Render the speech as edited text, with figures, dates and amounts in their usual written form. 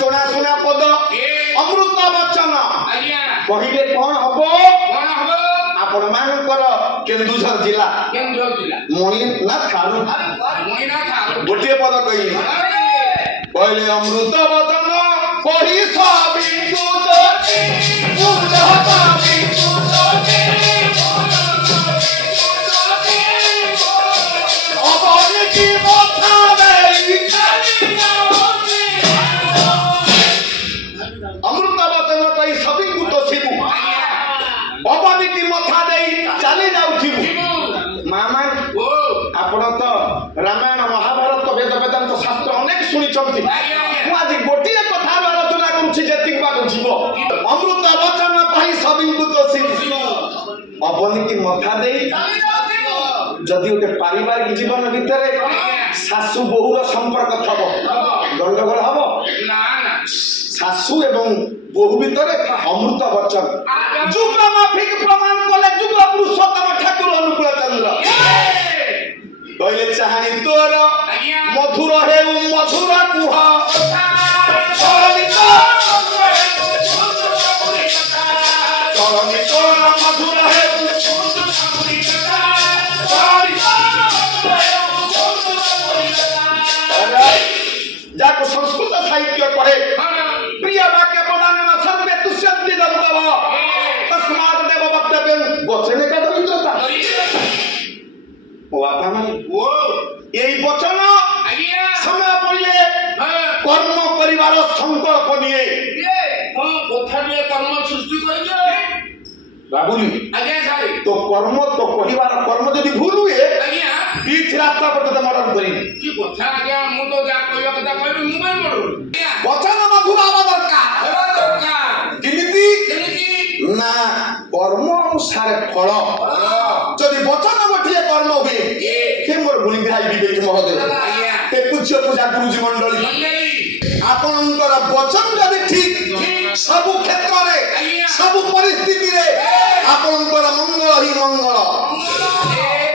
ଜଣାଶୁଣା ପଦ ଅମୃତ ବଚନ କହିଲେ କଣ ହବ? ଆପଣ ମାନଙ୍କର କେନ୍ଦୁଝର ଜିଲ୍ଲା ମଣି ନା ଥାରୁ ଗୋଟିଏ ପଦ କହିଲେ କହିଲେ ଅମୃତ ବଚନ କହି ଅମୃତ ବଚନ କହି ସଭିଙ୍କୁ ତୋଷିବୁ ଅବନୀତି ମଥା ଦେଇ ଚାଲି ଯାଉଥିବୁ। ମାମା ଆପଣ ତ ରାମାୟଣ ମହାଭାରତ ବେଦ ବେଦାନ୍ତ ଶାସ୍ତ୍ର ଅନେକ ଶୁଣିଛନ୍ତି। ମୁଁ ଆଜି ଗୋଟିଏ କଥା ଆଲୋଚନା କରୁଛି ଯେତିକି ବାଟ ଯିବ। ଅମୃତ ବଚନ କହି ସଭିଙ୍କୁ ତୋଷିବୁ ଅବନୀତି ମଥା ଦେଇ ଯଦି ଗୋଟେ ପାରିବାରିକ ଜୀବନ ଭିତରେ ଶାଶୁ ବୋହୂର ସମ୍ପର୍କ ଥବ ଗଣ୍ଡଗୋଳ ହବ? ଶାଶୁ ଏବଂ ବୋହୂ ଭିତରେ ଅମୃତ ବଚନ ଯୁଗ ମାଫିକ ପ୍ରମାଣ କଲେ ଯୁଗ ପୁରୁଷୋତ୍ତମ ଠାକୁର ଅନୁକୂଳ ଚନ୍ଦ୍ର କହିଲେ ଚାହାଣି ତୋର ମଧୁର ହେଉ ମଧୁର କୁହ ଚରଣୀ ତୋର ମଧୁର ହେଉ ଯାହାକୁ ସଂସ୍କୃତ ସାହିତ୍ୟ କହେ ପ୍ରିୟ ବାକ୍ୟ ପ୍ରଦାନ ସର୍ବେ ତୁଷ୍ୟନ୍ତି ଦନ୍ତବ ତସ୍ମାତ୍ ଦେବ ବକ୍ତବ୍ୟଂ ବଚନେ କା ଦରିଦ୍ରତା। ଓ ବାପା ମାନେ এই বচন সময় পড়লে কর্ম করিবার সংকল্প নিয়ে কথা নিয়ে কর্ম সৃষ্টি করিছে বাবুলি তো কর্ম তো করিবার কর্ম যদি ভুল হুয়ে बीच रास्ता पर तो मर्डर करी की কথা আজ্ঞা মু তো যা কইয়া কথা কইবি মোবাইল মর্ডর বচন মধুর হওয়া দরকার কিমিতি না কর্ম অনুসারে ফল যদি বচন গোটিয়ে কর্ম হুয়ে কে মোর গুলি ভাই বিবেক মহোদয় তে পূজ্য পূজা গুরুজি মণ্ডলী आपणकर वचन जदि ठीक सब क्षेत्र रे सब परिस्थिति रे आपणकर मंगल ही मंगल